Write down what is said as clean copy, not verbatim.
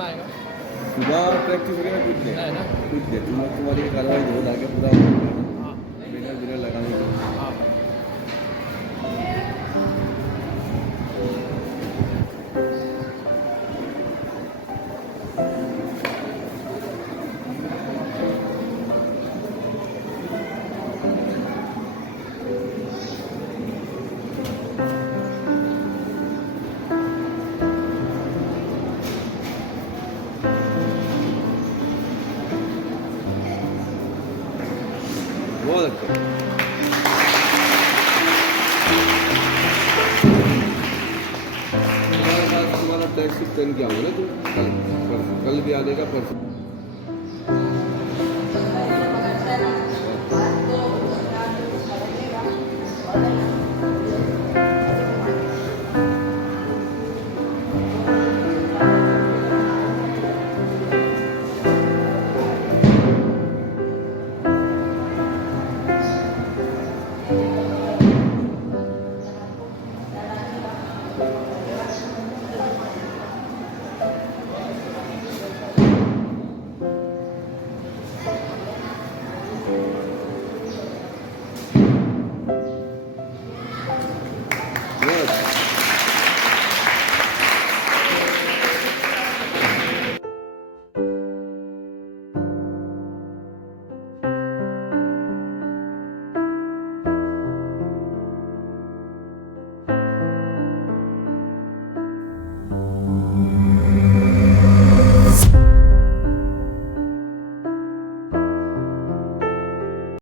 अपना आएगा सुबह प्रैक्टिस वगैरह कुछ है नहीं ना? कुछ नहीं तुम लोग तुम्हारी कार्रवाई हो आगे पूरा हाँ बिना बिना लगाने का हाँ बहुत अच्छा तुम्हारा टैक्सी पेन किया होगा ना तुम कल भी आने का परसों